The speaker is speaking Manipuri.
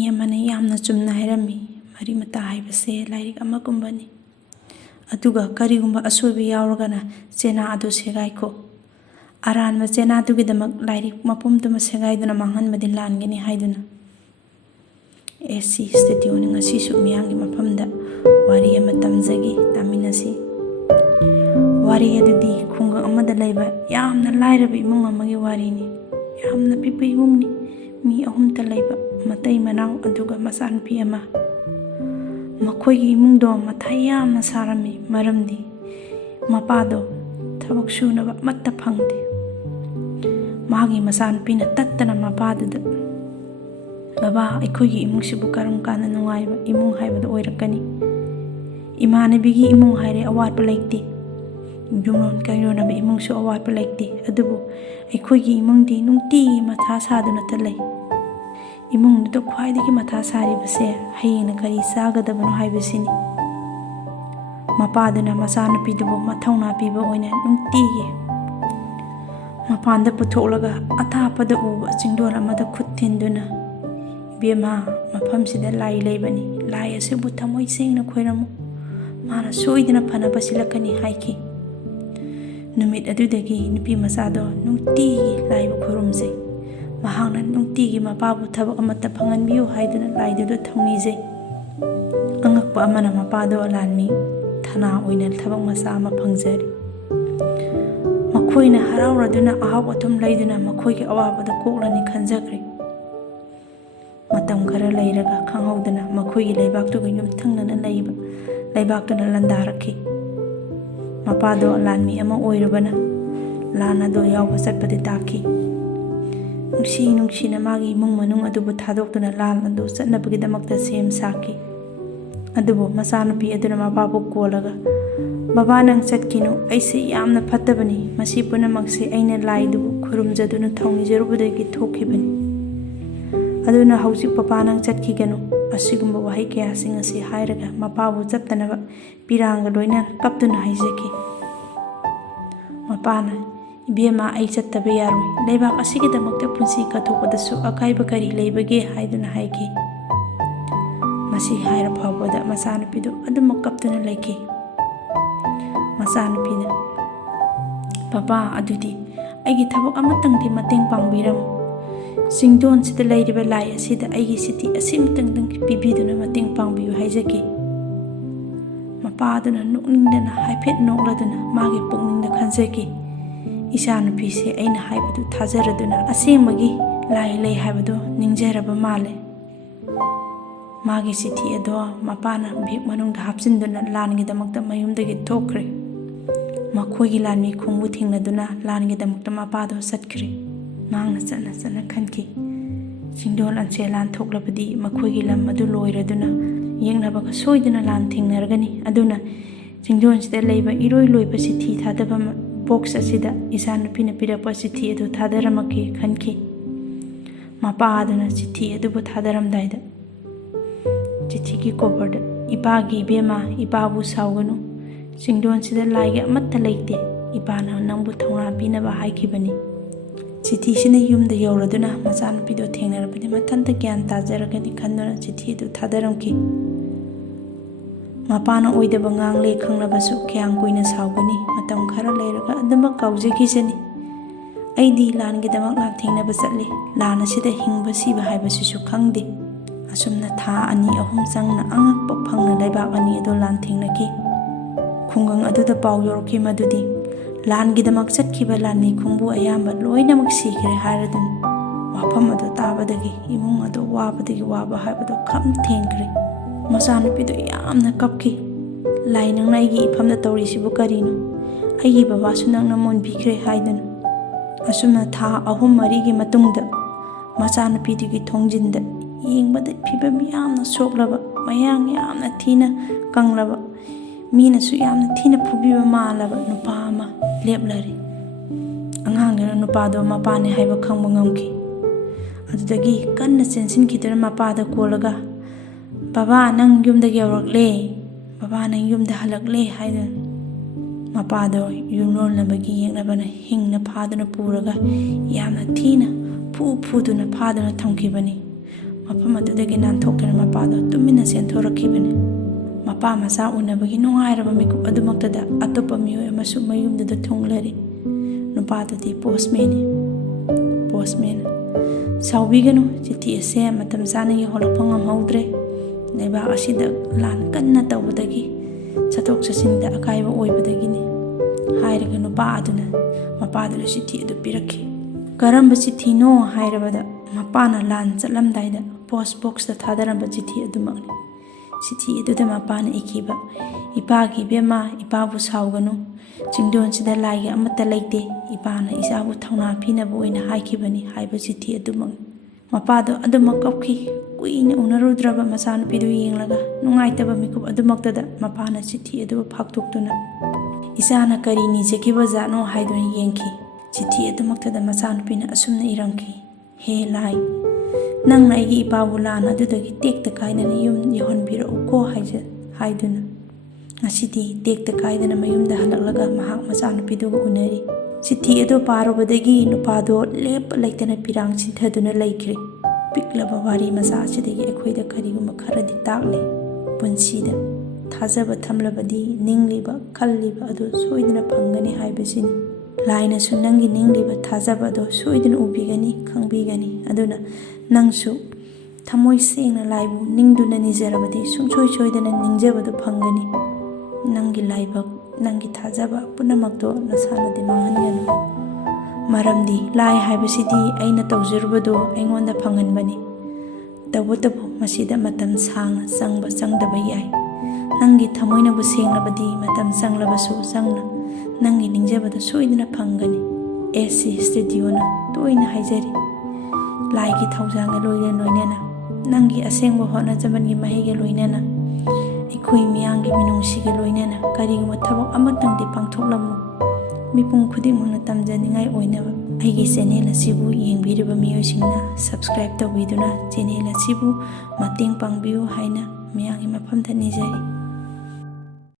ꯃꯤ ꯑꯃꯅ ꯌꯥꯝꯅ ꯆꯨꯝꯅ ꯍꯥꯏꯔꯝꯃꯤ, ꯃꯔꯤ ꯃꯇꯥ ꯍꯥꯏꯕꯁꯦ ꯂꯥꯏꯔꯤꯛ ꯑꯃꯒꯨꯝꯕꯅꯤ꯫ ꯑꯗꯨꯒ ꯀꯔꯤꯒꯨꯝꯕ ꯑꯁꯣꯏꯕ ꯌꯥꯎꯔꯒꯅ ꯆꯦꯅꯥ ꯑꯗꯨ ꯁꯦꯒꯥꯏꯈꯣ꯫ ꯑꯔꯥꯟꯕ ꯆꯦꯅꯥꯗꯨꯒꯤꯗꯃꯛ ꯂꯥꯏꯔꯤꯛ ꯃꯄꯨꯝꯗꯨꯃ ꯁꯦꯒꯥꯏꯗꯨꯅ ꯃꯥꯡꯍꯟꯕꯗꯤ ꯂꯥꯟꯒꯅꯤ ꯍꯥꯏꯗꯨꯅ꯫ SC ꯁ꯭ꯇꯨꯗꯤꯑꯣꯅ ꯉꯁꯤꯁꯨ ꯃꯤꯌꯥꯝꯒꯤ ꯃꯐꯝꯗ ꯋꯥꯔꯤ ꯑꯃ ꯇꯝꯖꯒꯤ, ꯇꯥꯃꯤꯟꯅꯁꯤ꯫ ꯋꯥꯔꯤ ꯑꯗꯨꯗꯤ ꯈꯨꯡꯒꯪ ꯑꯃꯗ ꯂꯩꯕ ꯌꯥꯝꯅ ꯂꯥꯏꯔꯕ ꯏꯃꯨꯡ ꯑꯃꯒꯤ ꯋꯥꯔꯤꯅꯤ꯫ ꯌꯥꯝꯅ ꯄꯤꯛꯄ ꯏꯃꯨꯡꯅꯤ, ꯃꯤ 3ꯇ ꯂꯩꯕ, ꯃꯇꯩ ꯃꯅꯥꯎ ꯑꯗꯨꯒ ꯃꯆꯥꯅꯨꯄꯤ ꯑꯃ꯫ ꯃꯈꯣꯏꯒꯤ ꯏꯃꯨꯡꯗꯣ ꯃꯊꯥ ꯌꯥꯝꯅ ꯁꯥꯔꯝꯃꯤ, ꯃꯔꯝꯗꯤ ꯃꯄꯥꯗꯣ ꯊꯕꯛ ꯁꯨꯅꯕ ꯑꯃꯠꯇ ꯐꯪꯗꯦ꯫ ꯃꯥꯒꯤ ꯃꯆꯥꯅꯨꯄꯤꯅ ꯇꯠꯇꯅ ꯃꯄꯥꯗꯨꯗ, "ꯕꯕꯥ, ꯑꯩꯈꯣꯏꯒꯤ ꯏꯃꯨꯡꯁꯤꯕꯨ ꯀꯔꯝ ꯀꯥꯟꯗ ꯅꯨꯡꯉꯥꯏꯕ ꯏꯃꯨꯡ ꯍꯥꯏꯕꯗꯣ ꯑꯣꯏꯔꯛꯀꯅꯤ? ꯏꯃꯥꯟꯅꯕꯤꯒꯤ ꯏꯃꯨꯡ ꯍꯥꯏꯔꯦ ꯑꯋꯥꯠꯄ ꯂꯩꯇꯦ, ꯌꯨꯝꯂꯣꯟ ꯀꯩꯔꯣꯟꯅꯕ ꯏꯃꯨꯡꯁꯨ ꯑꯋꯥꯠꯄ ꯂꯩꯇꯦ, ꯑꯗꯨꯕꯨ ꯑꯩꯈꯣꯏꯒꯤ ꯏꯃꯨꯡꯗꯤ ꯅꯨꯡꯇꯤꯒꯤ ꯃꯊꯥ ꯁꯥꯗꯨꯅꯇ ꯂꯩ꯫ ꯏꯃꯨꯡꯗꯨꯗ ꯈ꯭ꯋꯥꯏꯗꯒꯤ ꯃꯊꯥ ꯁꯥꯔꯤꯕꯁꯦ ꯍꯌꯦꯡꯅ ꯀꯔꯤ ꯆꯥꯒꯗꯕꯅꯣ ꯍꯥꯏꯕꯁꯤꯅꯤ"꯫ ꯃꯄꯥꯗꯨꯅ ꯃꯆꯥꯅꯨꯄꯤꯗꯨꯕꯨ ꯃꯊꯧꯅꯥ ꯄꯤꯕ ꯑꯣꯏꯅ ꯅꯨꯡꯇꯤꯒꯤ ꯃꯄꯥꯟꯗ ꯄꯨꯊꯣꯛꯂꯒ ꯑꯊꯥꯞꯄꯗ ꯎꯕ ꯆꯤꯡꯗꯣꯜ ꯑꯃꯗ ꯈꯨꯠ ꯊꯤꯟꯗꯨꯅ, "ꯏꯕꯦꯝꯃ, ꯃꯐꯝꯁꯤꯗ ꯂꯥꯏ ꯂꯩꯕꯅꯤ, ꯂꯥꯏ ꯑꯁꯤꯕꯨ ꯊꯃꯣꯏ ꯁꯦꯡꯅ ꯈꯣꯏꯔꯝꯃꯨ, ꯃꯥꯅ ꯁꯣꯏꯗꯅ ꯐꯅꯕ ꯁꯤꯜꯂꯛꯀꯅꯤ" ꯍꯥꯏꯈꯤ꯫ ꯅꯨꯃꯤꯠ ꯑꯗꯨꯗꯒꯤ ꯅꯨꯄꯤ ꯃꯆꯥꯗꯣ ꯅꯨꯡꯇꯤꯒꯤ ꯂꯥꯏꯕꯨ ꯈꯨꯔꯨꯝꯖꯩ꯫ ꯃꯍꯥꯛꯅ ꯅꯨꯡꯇꯤꯒꯤ ꯃꯄꯥꯕꯨ ꯊꯕꯛ ꯑꯃꯠꯇ ꯐꯪꯍꯟꯕꯤꯌꯨ ꯍꯥꯏꯗꯨꯅ ꯂꯥꯏꯗꯨꯗ ꯊꯧꯅꯤꯖꯩ꯫ ꯑꯉꯛꯄ ꯑꯃꯅ ꯃꯄꯥꯗꯣ ꯂꯥꯟꯃꯤ ꯊꯅꯥ ꯑꯣꯏꯅ ꯊꯕꯛ ꯃꯆꯥ ꯑꯃ ꯐꯪꯖꯔꯤ꯫ ꯃꯈꯣꯏꯅ ꯍꯔꯥꯎꯔꯗꯨꯅ ꯑꯍꯥꯎ ꯑꯊꯨꯝ ꯂꯩꯗꯨꯅ ꯃꯈꯣꯏꯒꯤ ꯑꯋꯥꯕꯗ ꯀꯣꯛꯂꯅꯤ ꯈꯟꯖꯈ꯭ꯔꯦ꯫ ꯃꯇꯝ ꯈꯔ ꯂꯩꯔꯒ ꯈꯪꯍꯧꯗꯅ ꯃꯈꯣꯏꯒꯤ ꯂꯩꯕꯥꯛꯇꯨꯒ ꯌꯨꯝꯊꯪꯅꯅ ꯂꯩꯕ ꯂꯩꯕꯥꯛꯇꯨꯅ ꯂꯥꯟꯗꯥꯔꯛꯈꯤ꯫ ꯃꯄꯥꯗꯣ ꯂꯥꯟꯃꯤ ꯑꯃ ꯑꯣꯏꯔꯨꯕꯅ ꯂꯥꯟ ꯑꯗꯣ ꯌꯥꯎꯕ ꯆꯠꯄꯗꯤ ꯇꯥꯈꯤ꯫ ꯅꯨꯡꯁꯤꯅ ꯃꯥꯒꯤ ꯏꯃꯨꯡ ꯃꯅꯨꯡ ꯑꯗꯨꯕꯨ ꯊꯥꯗꯣꯛꯇꯨꯅ ꯂꯥꯟ ꯑꯗꯨ ꯆꯠꯅꯕꯒꯤꯗꯃꯛꯇ ꯁꯦꯝ ꯁꯥꯈꯤ꯫ ꯑꯗꯨꯕꯨ ꯃꯆꯥꯅꯨꯄꯤ ꯑꯗꯨꯅ ꯃꯄꯥꯕꯨ ꯀꯣꯜꯂꯒ, "ꯕꯕꯥ, ꯅꯪ ꯆꯠꯈꯤꯅꯨ, ꯑꯩꯁꯦ ꯌꯥꯝꯅ ꯐꯠꯇꯕꯅꯤ, ꯃꯁꯤ ꯄꯨꯝꯅꯃꯛꯁꯦ ꯑꯩꯅ ꯂꯥꯏꯗꯨꯕꯨ ꯈꯨꯔꯨꯝꯖꯗꯨꯅ ꯊꯧꯅꯤꯖꯔꯨꯕꯗꯒꯤ ꯊꯣꯛꯈꯤꯕꯅꯤ꯫ ꯑꯗꯨꯅ ꯍꯧꯖꯤꯛ ꯄꯄꯥ ꯅꯪ ꯆꯠꯈꯤꯒꯅꯨ"꯫ ꯑꯁꯤꯒꯨꯝꯕ ꯋꯥꯍꯩ ꯀꯌꯥꯁꯤꯡ ꯑꯁꯤ ꯍꯥꯏꯔꯒ ꯃꯄꯥꯕꯨ ꯆꯠꯇꯅꯕ ꯄꯤꯔꯥꯡꯒ ꯂꯣꯏꯅꯅ ꯀꯞꯇꯨꯅ ꯍꯥꯏꯖꯈꯤ꯫ ꯃꯄꯥꯅ, "ꯏꯕꯦꯝꯃ, ꯑꯩ ꯆꯠꯇꯕ ꯌꯥꯔꯣꯏ, ꯂꯩꯕꯥꯛ ꯑꯁꯤꯒꯤꯗꯃꯛꯇ ꯄꯨꯟꯁꯤ ꯀꯠꯊꯣꯛꯄꯗꯁꯨ ꯑꯀꯥꯏꯕ ꯀꯔꯤ ꯂꯩꯕꯒꯦ" ꯍꯥꯏꯗꯨꯅ ꯍꯥꯏꯈꯤ꯫ ꯃꯁꯤ ꯍꯥꯏꯔ ꯐꯥꯎꯕꯗ ꯃꯆꯥꯅꯨꯄꯤꯗꯨ ꯑꯗꯨꯃꯛ ꯀꯞꯇꯨꯅ ꯂꯩꯈꯤ꯫ ꯃꯆꯥꯅꯨꯄꯤꯅ, "ꯄꯄꯥ, ꯑꯗꯨꯗꯤ ꯑꯩꯒꯤ ꯊꯕꯛ ꯑꯃꯇꯪꯗꯤ ꯃꯇꯦꯡ ꯄꯥꯡꯕꯤꯔꯝꯃꯨ, ꯆꯤꯡꯗꯣꯟꯁꯤꯗ ꯂꯩꯔꯤꯕ ꯂꯥꯏ ꯑꯁꯤꯗ ꯑꯩꯒꯤ ꯆꯤꯊꯤ ꯑꯁꯤꯃꯇꯪ ꯄꯤꯕꯤꯗꯨꯅ ꯃꯇꯦꯡ ꯄꯥꯡꯕꯤꯌꯨ" ꯍꯥꯏꯖꯈꯤ꯫ ꯃꯄꯥꯗꯨꯅ ꯅꯣꯛꯅꯤꯡꯗꯅ ꯍꯥꯏꯐꯦꯠ ꯅꯣꯛꯂꯗꯨꯅ ꯃꯥꯒꯤ ꯄꯨꯛꯅꯤꯡꯗ ꯈꯟꯖꯈꯤ, "ꯏꯆꯥꯅꯨꯄꯤꯁꯦ ꯑꯩꯅ ꯍꯥꯏꯕꯗꯨ ꯊꯥꯖꯔꯗꯨꯅ ꯑꯁꯦꯡꯕꯒꯤ ꯂꯥꯏ ꯂꯩ ꯍꯥꯏꯕꯗꯣ ꯅꯤꯡꯖꯔꯕ ꯃꯥꯜꯂꯦ"꯫ ꯃꯥꯒꯤ ꯆꯤꯊꯤ ꯑꯗꯣ ꯃꯄꯥꯅ ꯕꯦꯒ ꯃꯅꯨꯡꯗ ꯍꯥꯞꯆꯤꯟꯗꯨꯅ ꯂꯥꯟꯒꯤꯗꯃꯛꯇ ꯃꯌꯨꯝꯗꯒꯤ ꯊꯣꯛꯈ꯭ꯔꯦ꯫ ꯃꯈꯣꯏꯒꯤ ꯂꯥꯟꯃꯤ ꯈꯣꯡꯕꯨ ꯊꯦꯡꯅꯗꯨꯅ ꯂꯥꯟꯒꯤꯗꯃꯛꯇ ꯃꯄꯥꯗꯣ ꯆꯠꯈ꯭ꯔꯦ꯫ ꯃꯍꯥꯛꯅ ꯆꯠꯅ ꯈꯟꯈꯤ, ꯆꯤꯡꯗꯣꯜ ꯑꯟꯆꯦ ꯂꯥꯟ ꯊꯣꯛꯂꯕꯗꯤ ꯃꯈꯣꯏꯒꯤ ꯂꯝ ꯑꯗꯨ ꯂꯣꯏꯔꯗꯨꯅ ꯌꯦꯛꯅꯕꯒ ꯁꯣꯏꯗꯅ ꯂꯥꯟ ꯊꯦꯡꯅꯔꯒꯅꯤ꯫ ꯑꯗꯨꯅ ꯆꯤꯡꯗꯣꯟꯁꯤꯗ ꯂꯩꯕ ꯏꯔꯣꯏ ꯂꯣꯏꯕ ꯆꯤꯊꯤ ꯊꯥꯗꯕ ꯕꯣꯛꯁ ꯑꯁꯤꯗ ꯏꯆꯥꯅꯨꯄꯤꯅ ꯄꯤꯔꯛꯄ ꯆꯤꯊꯤ ꯑꯗꯨ ꯊꯥꯗꯔꯝꯃꯒꯦ ꯈꯟꯈꯤ꯫ ꯃꯄꯥ ꯑꯗꯨꯅ ꯆꯤꯊꯤ ꯑꯗꯨꯕꯨ ꯊꯥꯗꯔꯝꯗꯥꯏꯗ ꯆꯤꯊꯤꯒꯤ ꯀꯣꯚꯔꯗ, "ꯏꯄꯥꯒꯤ ꯏꯕꯦꯝꯃ, ꯏꯄꯥꯕꯨ ꯁꯥꯎꯒꯅꯨ, ꯆꯤꯡꯗꯣꯟꯁꯤꯗ ꯂꯥꯏꯒ ꯑꯃꯠꯇ ꯂꯩꯇꯦ, ꯏꯄꯥꯅ ꯅꯪꯕꯨ ꯊꯧꯅꯥ ꯄꯤꯅꯕ ꯍꯥꯏꯈꯤꯕꯅꯤ"꯫ ꯆꯤꯊꯤꯁꯤꯅ ꯌꯨꯝꯗ ꯌꯧꯔꯗꯨꯅ ꯃꯆꯥꯅꯨꯄꯤꯗꯣ ꯊꯦꯡꯅꯔꯕꯗꯤ ꯃꯊꯟꯇ ꯒ꯭ꯌꯥꯟ ꯇꯥꯖꯔꯒꯅꯤ ꯈꯟꯗꯨꯅ ꯆꯤꯊꯤ ꯑꯗꯨ ꯊꯥꯗꯔꯝꯈꯤ꯫ ꯃꯄꯥꯅ ꯑꯣꯏꯗꯕ ꯉꯥꯡꯂꯦ ꯈꯪꯂꯕꯁꯨ ꯀꯌꯥꯝ ꯀꯨꯏꯅ ꯁꯥꯎꯒꯅꯤ, ꯃꯇꯝ ꯈꯔ ꯂꯩꯔꯒ ꯑꯗꯨꯃꯛ ꯀꯥꯎꯖꯈꯤꯖꯅꯤ꯫ "ꯑꯩꯗꯤ ꯂꯥꯟꯒꯤꯗꯃꯛ ꯂꯥꯟꯊꯦꯡꯅꯕ ꯆꯠꯂꯤ, ꯂꯥꯟ ꯑꯁꯤꯗ ꯍꯤꯡꯕ ꯁꯤꯕ ꯍꯥꯏꯕꯁꯤꯁꯨ ꯈꯪꯗꯦ"꯫ ꯑꯁꯨꯝꯅ ꯊꯥ 2-3 ꯆꯪꯅ ꯑꯉꯛꯄ ꯐꯪꯅ ꯂꯩꯕꯥꯛ 2 ꯑꯗꯨ ꯂꯥꯟꯊꯦꯡꯅꯈꯤ꯫ ꯈꯨꯡꯒꯪ ꯑꯗꯨꯗ ꯄꯥꯎ ꯌꯧꯔꯛꯈꯤ ꯃꯗꯨꯗꯤ ꯂꯥꯟꯒꯤꯗꯃꯛ ꯆꯠꯈꯤꯕ ꯂꯥꯟꯃꯤ ꯈꯣꯡꯕꯨ ꯑꯌꯥꯝꯕ ꯂꯣꯏꯅꯃꯛ ꯁꯤꯈ꯭ꯔꯦ ꯍꯥꯏꯔꯗꯨꯅ ꯋꯥꯐꯝ ꯑꯗꯨ ꯇꯥꯕꯗꯒꯤ ꯏꯃꯨꯡ ꯑꯗꯨ ꯋꯥꯕꯗꯒꯤ ꯋꯥꯕ ꯍꯥꯏꯕꯗꯨ ꯈꯝ ꯊꯦꯡꯈ꯭ꯔꯦ꯫ ꯃꯆꯥꯅꯨꯄꯤꯗꯨ ꯌꯥꯝꯅ ꯀꯞꯈꯤ꯫ "ꯂꯥꯏ, ꯅꯪꯅ ꯑꯩꯒꯤ ꯏꯐꯝꯗ ꯇꯧꯔꯤꯁꯤꯕꯨ ꯀꯔꯤꯅꯣ? ꯑꯩꯒꯤ ꯕꯕꯥꯁꯨ ꯅꯪꯅ ꯃꯨꯟꯕꯤꯈ꯭ꯔꯦ" ꯍꯥꯏꯗꯨꯅ꯫ ꯑꯁꯨꯝꯅ ꯊꯥ 3-4ꯒꯤ ꯃꯇꯨꯡꯗ ꯃꯆꯥꯅꯨꯄꯤꯗꯨꯒꯤ ꯊꯣꯡꯖꯤꯟꯗ ꯌꯦꯡꯕꯗ ꯐꯤꯕꯝ ꯌꯥꯝꯅ ꯁꯣꯛꯂꯕ, ꯃꯌꯥꯡ ꯌꯥꯝꯅ ꯊꯤꯅ ꯀꯪꯂꯕ, ꯃꯤꯅꯁꯨ ꯌꯥꯝꯅ ꯊꯤꯅ ꯐꯨꯕꯤꯕ ꯃꯥꯜꯂꯕ ꯅꯨꯄꯥ ꯑꯃ ꯂꯦꯞꯂꯔꯤ꯫ ꯑꯉꯥꯡꯗꯨꯅ ꯅꯨꯄꯥꯗꯣ ꯃꯄꯥꯅꯦ ꯍꯥꯏꯕ ꯈꯪꯕ ꯉꯝꯈꯤ꯫ ꯑꯗꯨꯗꯒꯤ ꯀꯟꯅ ꯆꯦꯟꯁꯤꯟꯈꯤꯗꯨꯅ ꯃꯄꯥꯗ ꯀꯣꯜꯂꯒ, "ꯕꯕꯥ, ꯅꯪ ꯌꯨꯝꯗ ꯌꯧꯔꯛꯂꯦ, ꯕꯕꯥ, ꯅꯪ ꯌꯨꯝꯗ ꯍꯜꯂꯛꯂꯦ" ꯍꯥꯏꯗꯨꯅ ꯃꯄꯥꯗꯣ ꯌꯨꯝꯂꯣꯟꯅꯕꯒꯤ ꯌꯦꯛꯅꯕꯅ ꯍꯤꯡꯅ ꯐꯥꯗꯨꯅ ꯄꯨꯔꯒ ꯌꯥꯝꯅ ꯊꯤꯅ ꯐꯨꯗꯨꯅ ꯐꯥꯗꯨꯅ ꯊꯝꯈꯤꯕꯅꯤ꯫ ꯃꯐꯝ ꯑꯗꯨꯗꯒꯤ ꯅꯥꯟꯊꯣꯛꯇꯨꯅ ꯃꯄꯥꯗꯣ ꯇꯨꯃꯤꯟꯅ ꯆꯦꯟꯊꯣꯔꯛꯈꯤꯕꯅꯤ꯫ ꯃꯄꯥ ꯃꯆꯥ ꯎꯅꯕꯒꯤ ꯅꯨꯡꯉꯥꯏꯔꯕ ꯃꯤꯀꯨꯞ ꯑꯗꯨꯃꯛꯇꯗ ꯑꯇꯣꯞꯄ ꯃꯤꯑꯣꯏ ꯑꯃꯁꯨ ꯃꯌꯨꯝꯗꯨꯗ ꯊꯨꯡꯂꯔꯤ꯫ ꯅꯨꯄꯥꯗꯨꯗꯤ ꯄꯣꯁꯃꯦꯟꯅꯤ꯫ ꯄꯣꯁꯃꯦꯟ: ꯁꯥꯎꯕꯤꯒꯅꯨ, ꯆꯤꯊꯤ ꯑꯁꯦ ꯃꯇꯝ ꯆꯥꯅ ꯌꯧꯍꯜꯂꯛꯄ ꯉꯝꯍꯧꯗ꯭ꯔꯦ꯫ ꯂꯩꯕꯥꯛ ꯑꯁꯤꯗ ꯂꯥꯟ ꯀꯟꯅ ꯇꯧꯕꯗꯒꯤ ꯆꯠꯊꯣꯛ ꯆꯠꯁꯤꯟꯗ ꯑꯀꯥꯏꯕ ꯑꯣꯏꯕꯗꯒꯤꯅꯤ ꯍꯥꯏꯔꯒ ꯅꯨꯄꯥ ꯑꯗꯨꯅ ꯃꯄꯥꯗꯨꯗ ꯆꯤꯊꯤ ꯑꯗꯨ ꯄꯤꯔꯛꯈꯤ꯫ ꯀꯔꯝꯕ ꯆꯤꯊꯤꯅꯣ ꯍꯥꯏꯔꯕꯗ ꯃꯄꯥꯅ ꯂꯥꯟ ꯆꯠꯂꯝꯗꯥꯏꯗ ꯄꯣꯁꯠ ꯕꯣꯛꯁꯇ ꯊꯥꯗꯔꯝꯕ ꯆꯤꯊꯤ ꯑꯗꯨꯃꯛꯅꯤ꯫ ꯆꯤꯊꯤ ꯑꯗꯨꯗ ꯃꯄꯥꯅ ꯏꯈꯤꯕ: ꯏꯄꯥꯒꯤ ꯏꯕꯦꯝꯃ, ꯏꯄꯥꯕꯨ ꯁꯥꯎꯒꯅꯨ, ꯆꯤꯡꯗꯣꯟꯁꯤꯗ ꯂꯥꯏꯒꯤ ꯑꯃꯠꯇ ꯂꯩꯇꯦ, ꯏꯄꯥꯅ ꯏꯆꯥꯕꯨ ꯊꯧꯅꯥ ꯄꯤꯅꯕ ꯑꯣꯏꯅ ꯍꯥꯏꯈꯤꯕꯅꯤ ꯍꯥꯏꯕ ꯆꯤꯊꯤ ꯑꯗꯨꯃꯛꯅꯤ꯫ ꯃꯄꯥꯗꯣ ꯑꯗꯨꯃꯛ ꯀꯞꯈꯤ꯫ ꯀꯨꯏꯅ ꯎꯅꯔꯨꯗ꯭ꯔꯕ ꯃꯆꯥꯅꯨꯄꯤꯗꯨ ꯌꯦꯡꯂꯒ ꯅꯨꯡꯉꯥꯏꯇꯕ ꯃꯤꯀꯨꯞ ꯑꯗꯨꯃꯛꯇꯗ ꯃꯄꯥꯅ ꯆꯤꯊꯤ ꯑꯗꯨ ꯐꯥꯛꯇꯣꯛꯇꯨꯅ ꯏꯆꯥꯅ ꯀꯔꯤ ꯅꯤꯖꯈꯤꯕ ꯖꯥꯠꯅꯣ ꯍꯥꯏꯗꯨꯅ ꯌꯦꯡꯈꯤ꯫ ꯆꯤꯊꯤ ꯑꯗꯨꯃꯛꯇꯗ ꯃꯆꯥꯅꯨꯄꯤꯅ ꯑꯁꯨꯝꯅ ꯏꯔꯝꯈꯤ: ꯍꯦ ꯂꯥꯏ, ꯅꯪꯅ ꯑꯩꯒꯤ ꯏꯄꯥꯕꯨ ꯂꯥꯟ ꯑꯗꯨꯗꯒꯤ ꯇꯦꯛꯇ ꯀꯥꯏꯗꯅ ꯌꯨꯝ ꯌꯧꯍꯟꯕꯤꯔꯛꯎꯀꯣ ꯍꯥꯏꯗꯨꯅ ꯉꯁꯤꯗꯤ ꯇꯦꯛꯇ ꯀꯥꯏꯗꯅ ꯃꯌꯨꯝꯗ ꯍꯜꯂꯛꯂꯒ ꯃꯍꯥꯛ ꯃꯆꯥꯅꯨꯄꯤꯗꯨꯒ ꯎꯅꯔꯤ꯫ ꯆꯤꯊꯤ ꯑꯗꯨ ꯄꯥꯔꯨꯕꯗꯒꯤ ꯅꯨꯄꯥꯗꯣ ꯂꯦꯞꯄ ꯂꯩꯇꯅ ꯄꯤꯔꯥꯡ ꯆꯤꯟꯊꯗꯨꯅ ꯂꯩꯈ꯭ꯔꯦ꯫ ꯄꯤꯛꯂꯕ ꯋꯥꯔꯤ ꯃꯆꯥ ꯑꯁꯤꯗꯒꯤ ꯑꯩꯈꯣꯏꯗ ꯀꯔꯤꯒꯨꯝꯕ ꯈꯔꯗꯤ ꯇꯥꯛꯂꯤ꯫ ꯄꯨꯟꯁꯤꯗ ꯊꯥꯖꯕ ꯊꯝꯂꯕꯗꯤ ꯅꯤꯡꯂꯤꯕ ꯈꯜꯂꯤꯕ ꯑꯗꯨ ꯁꯣꯏꯗꯅ ꯐꯪꯒꯅꯤ ꯍꯥꯏꯕꯁꯤꯅꯤ꯫ ꯂꯥꯏꯅꯁꯨ ꯅꯪꯒꯤ ꯅꯤꯡꯂꯤꯕ ꯊꯥꯖꯕ ꯑꯗꯨ ꯁꯣꯏꯗꯅ ꯎꯕꯤꯒꯅꯤ, ꯈꯪꯕꯤꯒꯅꯤ꯫ ꯑꯗꯨꯅ ꯅꯪꯁꯨ ꯊꯃꯣꯏ ꯁꯦꯡꯅ ꯂꯥꯏꯕꯨ ꯅꯤꯡꯗꯨꯅ ꯅꯤꯖꯔꯕꯗꯤ ꯁꯨꯡꯁꯣꯏ ꯁꯣꯏꯗꯅ ꯅꯤꯡꯖꯕꯗꯨ ꯐꯪꯒꯅꯤ꯫ ꯅꯪꯒꯤ ꯂꯥꯏꯕꯛ, ꯅꯪꯒꯤ ꯊꯥꯖꯕ ꯄꯨꯝꯅꯃꯛꯇꯣ ꯅꯁꯥꯅꯗꯤ ꯃꯥꯡꯍꯟꯒꯅꯨ꯫ ꯃꯔꯝꯗꯤ ꯂꯥꯏ ꯍꯥꯏꯕꯁꯤꯗꯤ ꯑꯩꯅ ꯇꯧꯖꯔꯨꯕꯗꯣ ꯑꯩꯉꯣꯟꯗ ꯐꯪꯍꯟꯕꯅꯤ꯫ ꯇꯧꯕꯇꯕꯨ ꯃꯁꯤꯗ ꯃꯇꯝ ꯁꯥꯡꯅ ꯆꯪꯕ ꯆꯪꯗꯕ ꯌꯥꯏ꯫ ꯅꯪꯒꯤ ꯊꯃꯣꯏꯅꯕꯨ ꯁꯦꯡꯂꯕꯗꯤ ꯃꯇꯝ ꯆꯪꯂꯕꯁꯨ ꯆꯪꯅ ꯅꯪꯒꯤ ꯅꯤꯡꯖꯕꯗ ꯁꯣꯏꯗꯅ ꯐꯪꯒꯅꯤ꯫ SC ꯁ꯭ꯇꯨꯗꯤꯑꯣꯅ ꯇꯣꯏꯅ ꯍꯥꯏꯖꯔꯤ꯫ ꯂꯥꯏꯒꯤ ꯊꯧꯖꯥꯜꯒ ꯂꯣꯏꯅꯅ, ꯅꯪꯒꯤ ꯑꯁꯦꯡꯕ ꯍꯣꯠꯅꯖꯃꯟꯒꯤ ꯃꯍꯩꯒ ꯂꯣꯏꯅꯅ, ꯑꯩꯈꯣꯏ ꯃꯤꯌꯥꯝꯒꯤ ꯃꯤꯅꯨꯡꯁꯤꯒ ꯂꯣꯏꯅꯅ ꯀꯔꯤꯒꯨꯝꯕ ꯊꯕꯛ ꯑꯃꯇꯪꯗꯤ ꯄꯥꯡꯊꯣꯛꯂꯝꯃꯨ꯫ ꯃꯤꯄꯨꯝ ꯈꯨꯗꯤꯡꯃꯛꯅ ꯇꯝꯖꯅꯤꯡꯉꯥꯏ ꯑꯣꯏꯅꯕ ꯑꯩꯒꯤ ꯆꯦꯅꯦꯜ ꯑꯁꯤꯕꯨ ꯌꯦꯡꯕꯤꯔꯤꯕ ꯃꯤꯑꯣꯏꯁꯤꯡꯅ ꯁꯕꯁꯀ꯭ꯔꯥꯏꯕ ꯇꯧꯕꯤꯗꯨꯅ ꯆꯦꯅꯦꯜ ꯑꯁꯤꯕꯨ ꯃꯇꯦꯡ ꯄꯥꯡꯕꯤꯌꯨ ꯍꯥꯏꯅ ꯃꯌꯥꯝꯒꯤ ꯃꯐꯝꯗ ꯅꯤꯖꯔꯤ꯫